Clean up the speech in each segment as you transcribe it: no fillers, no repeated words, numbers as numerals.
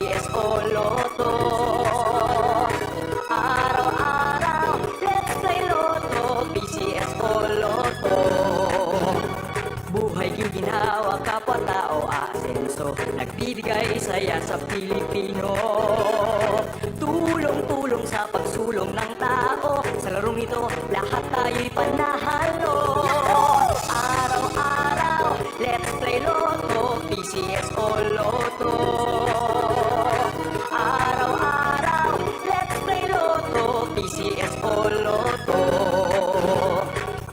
PCS o Lotto. Araw-araw, let's play Lotto, PCS o Lotto. Buhay ginhawa, kapwa-tao asenso, nagbibigay saya sa Pilipino. Tulong-tulong sa pagsulong ng tao, sa larong ito lahat tayo'y panahalo. Araw-araw, let's play Lotto, PCS o Lotto. Araw-araw, let's play Lotto, PCS o Lotto.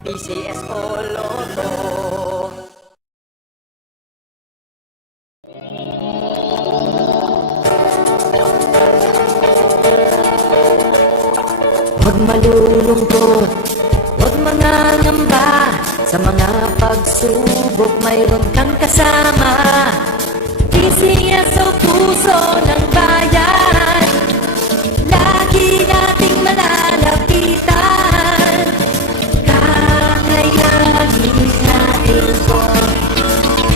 PCS o Lotto. Huwag malulungkot, huwag mangangamba, sa mga pagsubok mayroon kang kasama. PCS o puso ng bayan, lagi nating malalapitan. Kakayanin natin to,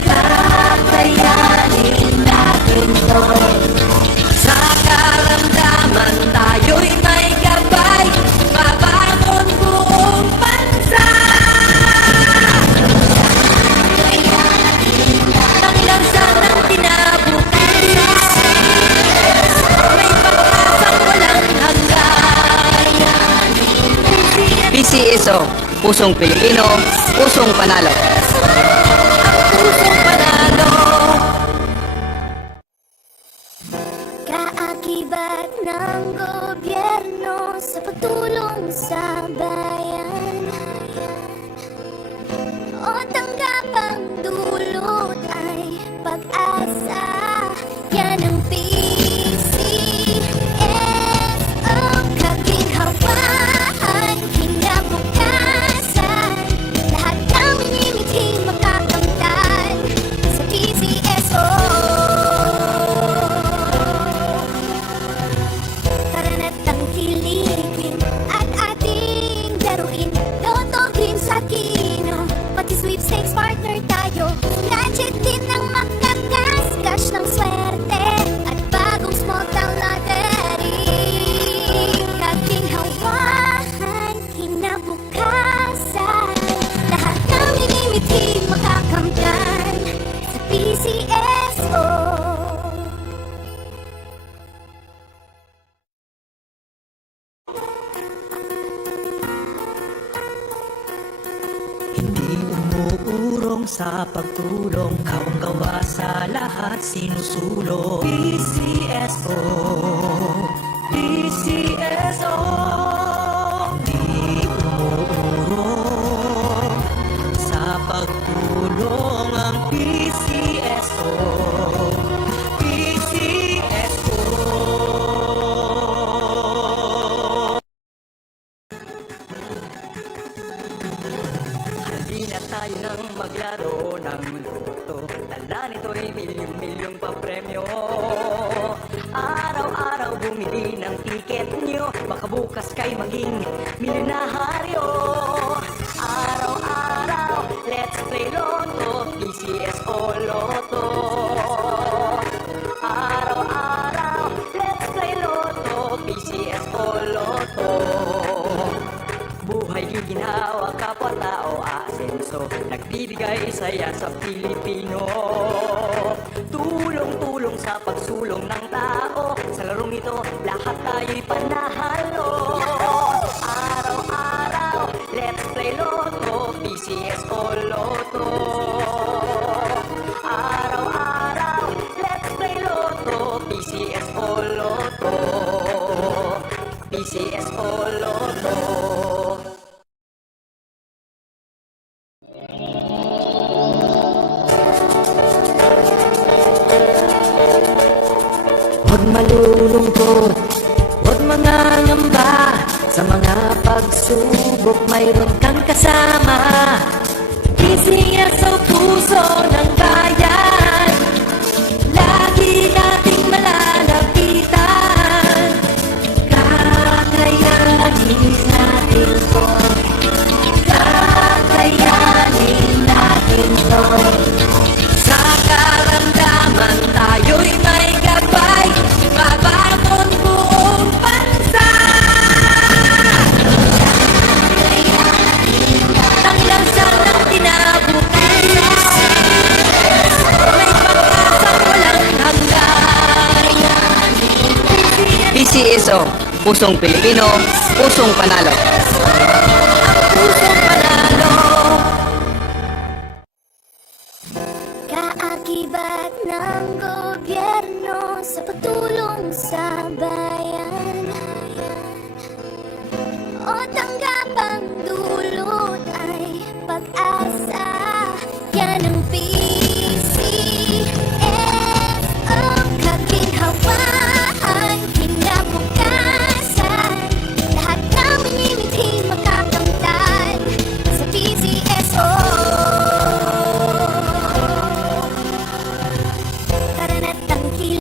kakayanin natin to. Sa karamdaman tayo'y may gabay, mabangon buong bansa. Ang lansa ng kinabukasan, may pag-asang walang hanggan. PCSO, pusong Pilipino, pusong panalo. Pusong panalo. Kaakibat ng gobyerno sa pagtulong sa bayan, o tanggapang dulot ay pag-asa. Yan ang PCSO, kaginhawaan, kinabukasan. Lahat ng minimiting makakamtan sa PCSO. Karana't tangkilikin at ating laruin, Lotto, Dreams at Kino, pati sweepstakes partner tayo. Gadget din ang makakascash ng swerte at bagong small town lottery. Kaginhawahan, kinabukasan, lahat ng minimiting makakamtan sa PCSO. Hindi umuurong sa pagtulong, kawang-gawa sa lahat sinusulong. PCSO, PCSO. Hindi umuurong sa pagtulong ang PCSO. PCSO. Hindi na tayo nang maglaro ng Lotto, tala nito'y milyong-milyong papremyo. Araw-araw bumili ng tiket nyo, baka bukas kay maging milyonaryo. Araw-araw, let's play Lotto, PCS o Lotto. Araw-araw, let's play Lotto, PCS o Lotto. Buhay ginhawa, kapwa-tao asenso, nagbibigay saya sa Pilipino. Tulong-tulong sa pagsulong ng tao, sa larong ito lahat tayo'y panahalo. Araw-araw, let's play Lotto, PCS o Lotto. Araw-araw, let's play Lotto, PCS o Lotto. PCS o Lotto. Huwag malulungkot, huwag mangangamba, sa mga pagsubok mayroon kang kasama. PCS o puso ng bayan, lagi nating malalapitan. Kakayanin natin to, kakayanin natin to. Sa karamdaman tayo'y may gabay, piso. Pusong Pilipino, pusong panalo. Pusong panalo. Kaakibat ng gobyerno sa pagtulong sa bayan, o tanggapang dulot ay pag-asa. Yan ang PCSO, kaginhawaan, kinabukasan. Lahat ng minimiting makakamtan sa PCSO. Karana't tangkil.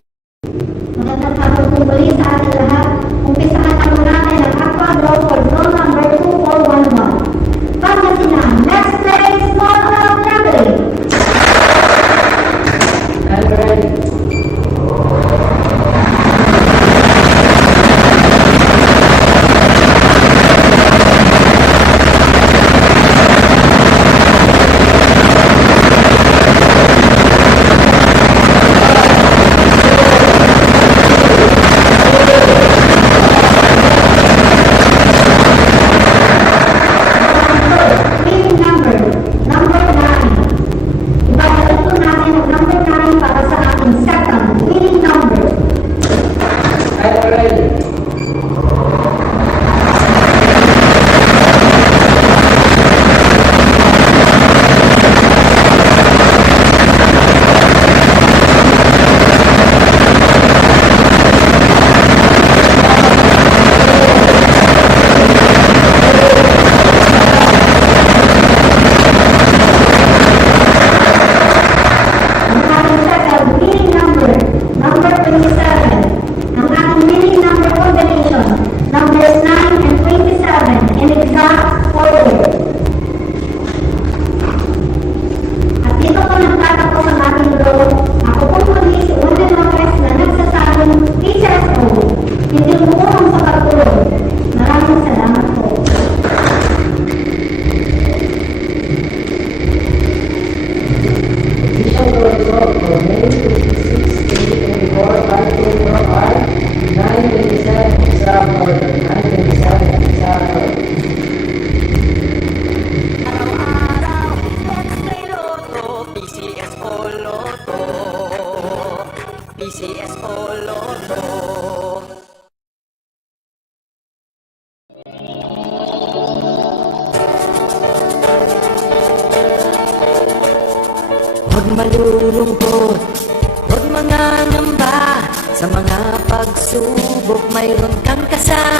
Magandang hapon po muli sa ating lahat. Umpisahan ang natin ang Aqua Draw for Draw number 2411. Pangasinan, let's play Small Club Family! Winning number, number 9. Ibabalik po natin ang number 9 para sa ating second winning number. Ang ating second winning number, number 27. Ang ating winning number combination, numbers 9 and 27 in exact order. At dito po nagtatapos ang ating draw. Ako po muli si Wendell Lopez na nagsasabing PCSO. Hindi po sa pagtulong. Maraming salamat po. Official road draw for May 26, 2024, 524R, 927 exact order, 927 exact order. Araw-araw, let's play Lotto. PCSO Lotto. PCSO Lotto. Huwag malulungkot, huwag mangangamba. Sa mga pagsubok mayroon kang kasama.